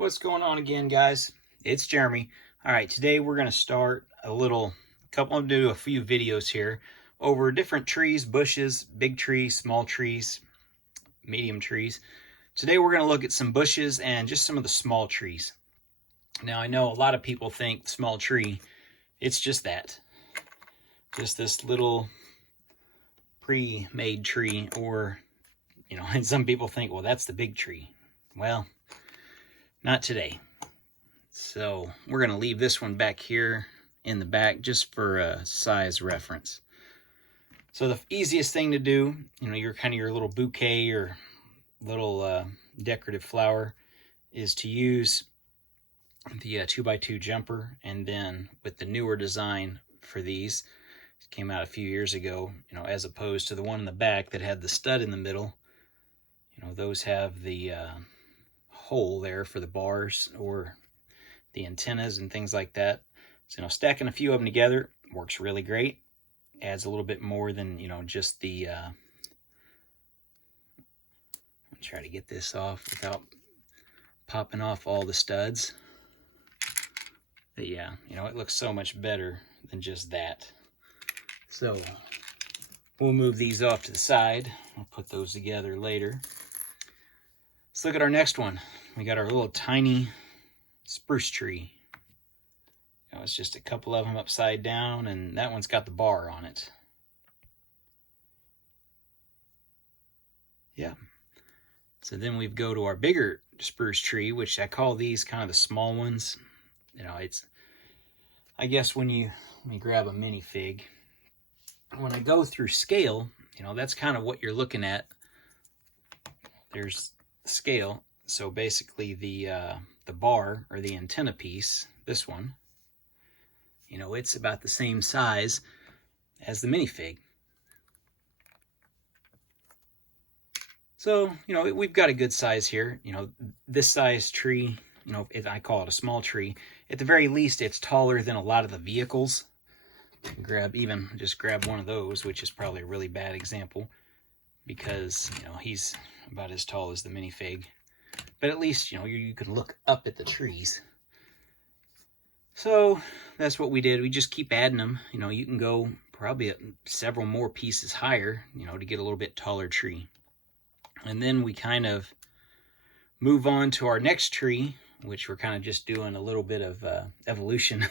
What's going on again, guys? It's Jeremy. All right, today we're going to start do a few videos here over different trees, bushes, big trees, small trees, medium trees. Today we're going to look at some bushes and just some of the small trees. Now, I know a lot of people think small tree, it's just that. Just this little pre-made tree, or, and some people think, well, that's the big tree. Well, not today. So we're going to leave this one back here in the back just for a size reference. So the easiest thing to do, your little bouquet or little decorative flower, is to use the 2x2 jumper. And then with the newer design for these, it came out a few years ago, as opposed to the one in the back that had the stud in the middle. Those have the hole there for the bars or the antennas and things like that. So, stacking a few of them together works really great. Adds a little bit more than, just the, I'll try to get this off without popping off all the studs. But yeah, it looks so much better than just that. So we'll move these off to the side. I'll put those together later. Let's look at our next one. We got our little tiny spruce tree. It's just a couple of them upside down, and that one's got the bar on it. Yeah. So then we go to our bigger spruce tree, which I call these kind of the small ones. It's, I guess when you grab a minifig, when I go through scale, that's kind of what you're looking at. There's scale. So basically the bar or the antenna piece, this one, it's about the same size as the minifig. So, we've got a good size here. This size tree, if I call it a small tree, at the very least, it's taller than a lot of the vehicles. Just grab one of those, which is probably a really bad example because, he's about as tall as the minifig. But at least, you can look up at the trees. So that's what we did. We just keep adding them. You can go probably several more pieces higher, to get a little bit taller tree. And then we kind of move on to our next tree, which we're kind of just doing a little bit of evolution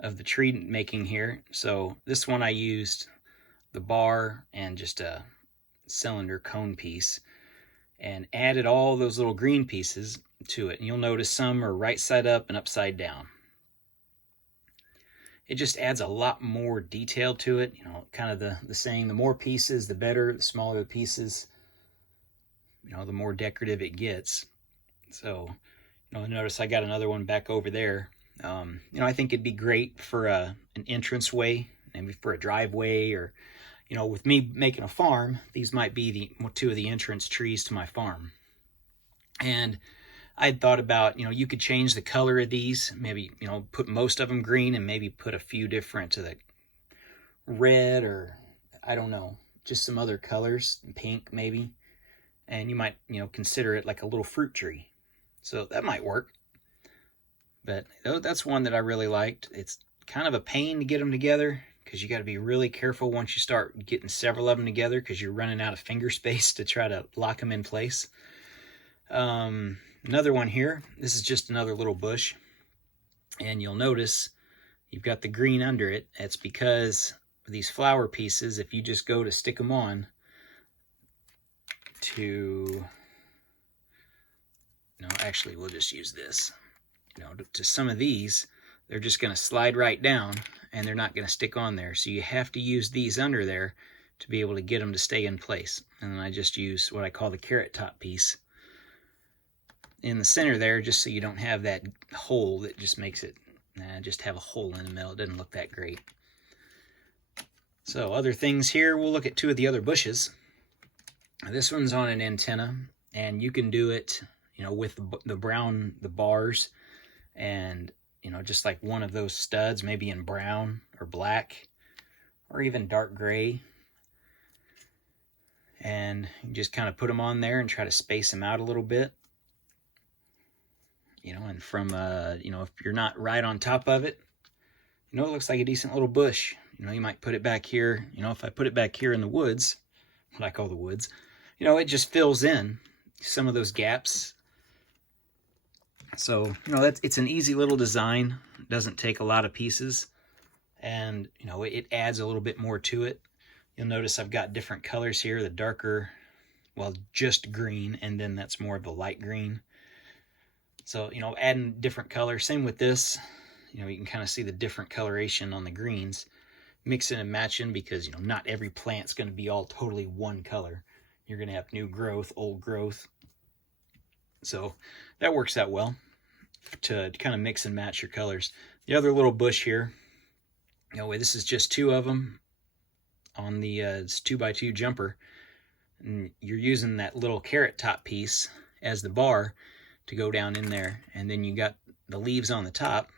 of the tree making here. So this one I used the bar and just a cylinder cone piece, and added all those little green pieces to it. And you'll notice some are right side up and upside down. It just adds a lot more detail to it. Kind of the saying, the more pieces, the better. The smaller the pieces, the more decorative it gets. So, notice I got another one back over there. I think it'd be great for an entranceway, maybe for a driveway, or with me making a farm, these might be two of the entrance trees to my farm. And I had thought about, you could change the color of these, maybe, put most of them green and maybe put a few different to the red, or I don't know, just some other colors, pink maybe. And you might, consider it like a little fruit tree. So that might work. But that's one that I really liked. It's kind of a pain to get them together, because you got to be really careful once you start getting several of them together, because you're running out of finger space to try to lock them in place. Another one here. This is just another little bush. And you'll notice you've got the green under it. That's because these flower pieces, if you just go to stick them on to... No, actually, we'll just use this. To some of these, they're just going to slide right down, and they're not going to stick on there. So you have to use these under there to be able to get them to stay in place. And then I just use what I call the carrot top piece in the center there, just so you don't have that hole that just makes it, just have a hole in the middle. It doesn't look that great. So other things here, we'll look at two of the other bushes. This one's on an antenna, and you can do it, with the bars, and just like one of those studs, maybe in brown or black or even dark gray. And you just kind of put them on there and try to space them out a little bit. and from, if you're not right on top of it, it looks like a decent little bush. You might put it back here. If I put it back here in the woods, what I call the woods, it just fills in some of those gaps. So, it's an easy little design. It doesn't take a lot of pieces, and, it adds a little bit more to it. You'll notice I've got different colors here, the darker, well, just green, and then that's more of a light green. So, adding different colors. Same with this. You can kind of see the different coloration on the greens. Mixing and matching, because, not every plant's going to be all totally one color. You're going to have new growth, old growth. So that works out well to kind of mix and match your colors. The other little bush here, this is just 2 of them on the 2x2 jumper. And you're using that little carrot top piece as the bar to go down in there. And then you got the leaves on the top.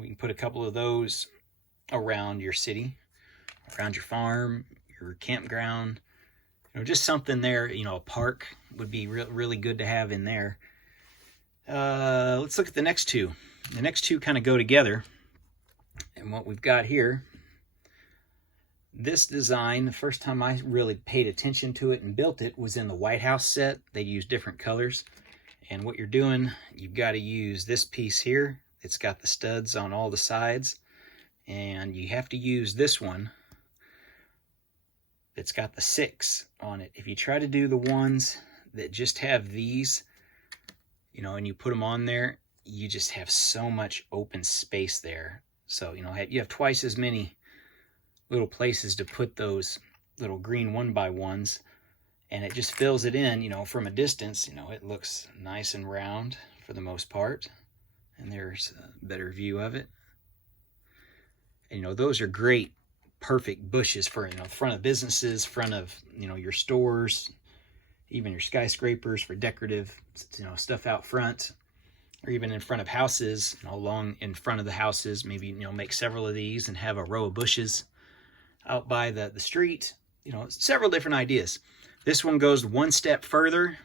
We can put a couple of those around your city, around your farm, your campground, just something there. A park would be really good to have in there. Let's look at the next 2. The next 2 kind of go together. And what we've got here, this design, the first time I really paid attention to it and built it was in the White House set. They use different colors. And what you're doing, you've got to use this piece here. It's got the studs on all the sides. And you have to use this one. It's got the 6 on it. If you try to do the ones that just have these, and you put them on there, you just have so much open space there. So, you have twice as many little places to put those little green 1x1s, and it just fills it in, from a distance. It looks nice and round for the most part, and there's a better view of it. And, those are great, perfect bushes for, front of businesses, front of, your stores, even your skyscrapers for decorative, stuff out front, or even in front of houses, along in front of the houses. Maybe, make several of these and have a row of bushes out by the street. Several different ideas. This one goes 1 step further,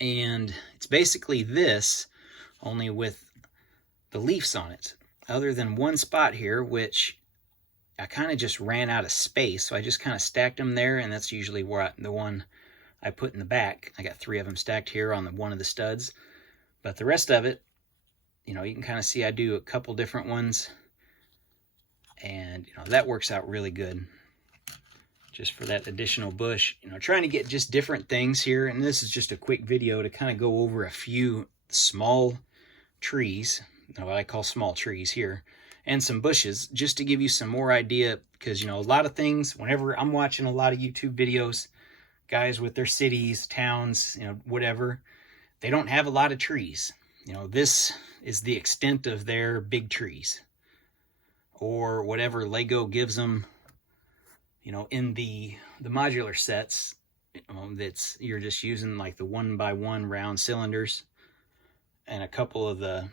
and it's basically this, only with the leaves on it, other than one spot here, which I kind of just ran out of space, so I just kind of stacked them there, and that's usually where the one I put in the back. I got 3 of them stacked here on one of the studs, but the rest of it, you can kind of see I do a couple different ones, and that works out really good. Just for that additional bush, trying to get just different things here, and this is just a quick video to kind of go over a few small trees, what I call small trees here, and some bushes, just to give you some more idea, because, a lot of things, whenever I'm watching a lot of YouTube videos, guys with their cities, towns, whatever, they don't have a lot of trees. This is the extent of their big trees, or whatever Lego gives them, in the modular sets, you're just using like the 1x1 round cylinders and a couple of the,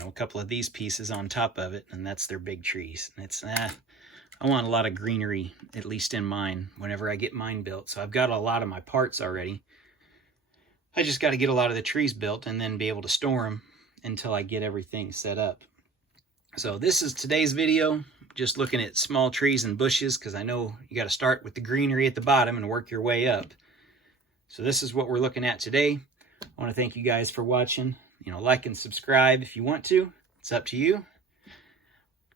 a couple of these pieces on top of it, and that's their big trees. And it's, I want a lot of greenery, at least in mine, whenever I get mine built. So I've got a lot of my parts already. I just got to get a lot of the trees built and then be able to store them until I get everything set up. So this is today's video, just looking at small trees and bushes, because I know you got to start with the greenery at the bottom and work your way up. So this is what we're looking at today. I want to thank you guys for watching. Like and subscribe if you want to. It's up to you.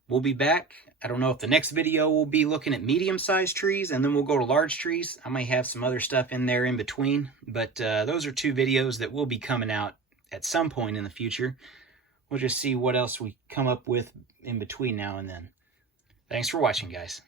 We'll be back. I don't know if the next video will be looking at medium-sized trees, and then we'll go to large trees. I may have some other stuff in there in between, but those are 2 videos that will be coming out at some point in the future. We'll just see what else we come up with in between now and then. Thanks for watching, guys.